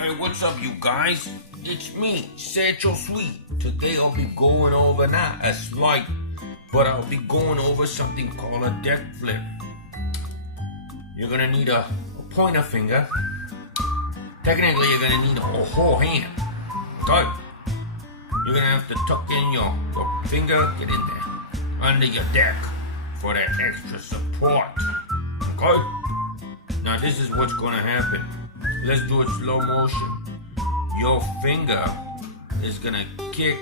Hey, what's up, you guys? It's me, Satchel Swede. Today I'll be going over not a slight, but I'll be going over something called a deck flip. You're gonna need a pointer finger. Technically, you're gonna need a whole hand. Okay? You're gonna have to tuck in your finger, get in there, under your deck for that extra support. Okay? Now this is what's gonna happen. Let's do it slow motion. Your finger is gonna kick,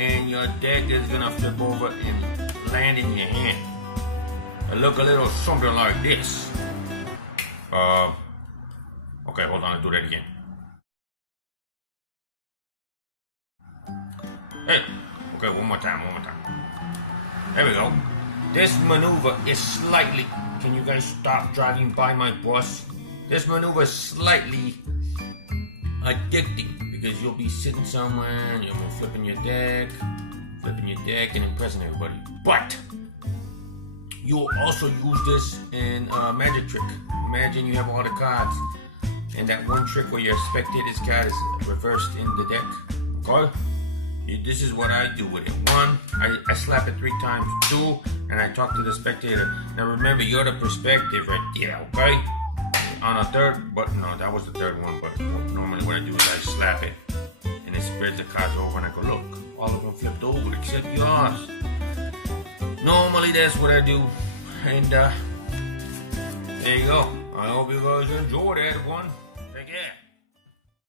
and your deck is gonna flip over and land in your hand. It'll look a little something like this. Okay, hold on, I'll do that again. Hey, okay, one more time. There we go. This maneuver is slightly, can you guys stop driving by my bus? This maneuver is slightly addicting because you'll be sitting somewhere and you'll be flipping your deck and impressing everybody. But you'll also use this in a magic trick. Imagine you have all the cards and that one trick where your spectator's card is reversed in the deck. Okay? This is what I do with it. One, I slap it 3 times. 2, and I talk to the spectator. Now remember, you're the perspective right there, okay? On a third, but no, that was the third one. But normally what I do is I slap it, and it spreads the cards over, and I go, look, all of them flipped over except yours. Normally that's what I do, and there you go. I hope you guys enjoy that one. Take care.